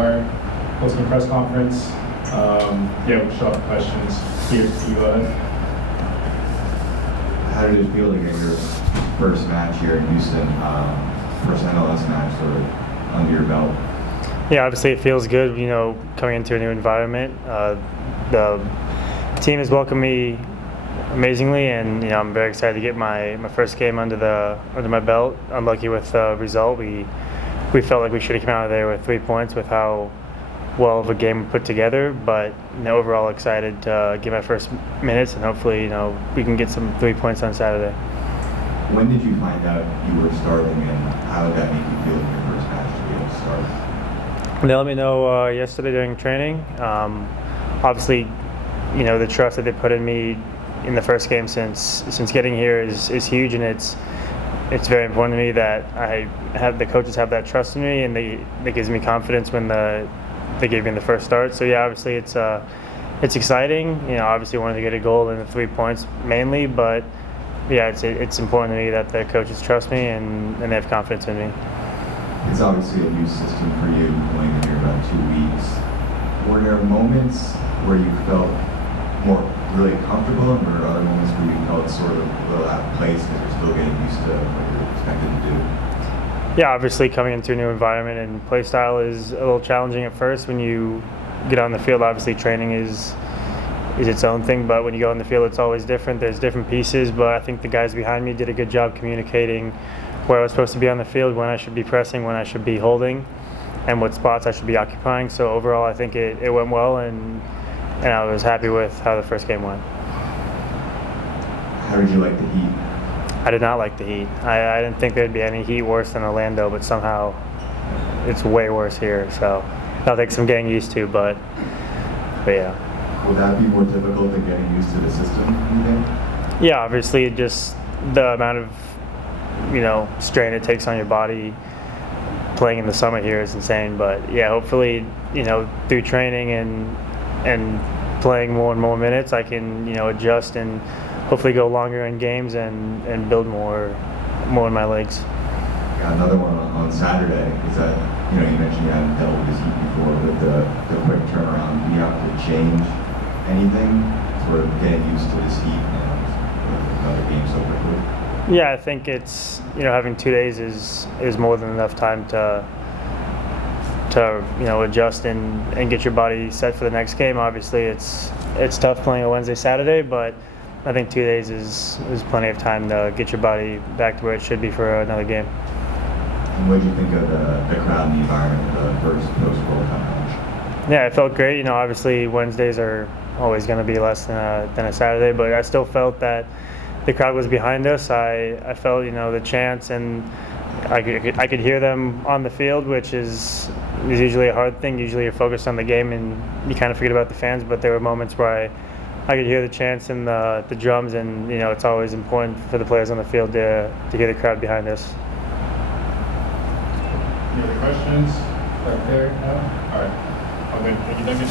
Mcguire, hosting a press conference. Yeah, we'll show up questions. Here, you go ahead. How did it feel to get your first match here in Houston, first MLS match sort of under your belt? Yeah, obviously it feels good, coming into a new environment. The team has welcomed me amazingly, and I'm very excited to get my first game under my belt. Unlucky with the result. We felt like we should have come out of there with 3 points with how well of a game we put together, but overall excited to get my first minutes, and hopefully we can get some 3 points on Saturday. When did you find out you were starting, and how did that make you feel in your first match to be able to start? They let me know yesterday during training. Obviously, the trust that they put in me in the first game since getting here is huge, and it's very important to me that the coaches have that trust in me, and that gives me confidence when they gave me the first start. So yeah, obviously it's exciting. Obviously wanted to get a goal and the 3 points mainly, but yeah, it's important to me that the coaches trust me and they have confidence in me. It's obviously a new system for you, going in here about 2 weeks. Were there moments where you felt really comfortable, and were there other moments where you felt sort of a little out of place because you're still getting used to what you're expected to do? Yeah, obviously coming into a new environment and play style is a little challenging at first. When you get on the field, obviously training is its own thing, but when you go on the field it's always different. There's different pieces, but I think the guys behind me did a good job communicating where I was supposed to be on the field, when I should be pressing, when I should be holding, and what spots I should be occupying. So overall I think it went well, and I was happy with how the first game went. How did you like the heat? I did not like the heat. I didn't think there'd be any heat worse than Orlando, but somehow it's way worse here. So that'll take some getting used to, but yeah. Will that be more difficult than getting used to the system, you think? Yeah, obviously just the amount of strain it takes on your body playing in the summer here is insane. But yeah, hopefully through training and playing more and more minutes I can adjust and hopefully go longer in games and build more in my legs. Got another one on Saturday. Is that you mentioned you hadn't dealt with this heat before, but the quick turnaround, do you have to change anything, sort of getting used to this heat and another game so quickly? Yeah, I think it's having 2 days is more than enough time to adjust and get your body set for the next game. Obviously it's tough playing a Wednesday, Saturday, but I think 2 days is plenty of time to get your body back to where it should be for another game. And what did you think of the crowd and the environment of the first post-World Cup match? Yeah, it felt great. Obviously Wednesdays are always going to be less than a Saturday, but I still felt that the crowd was behind us. I felt the chants, and I could hear them on the field, which is usually a hard thing. Usually you're focused on the game and you kind of forget about the fans, but there were moments where I could hear the chants and the drums, and it's always important for the players on the field to hear the crowd behind us. Any other questions? Right there? No? All right. All good. Thank you, Duncan.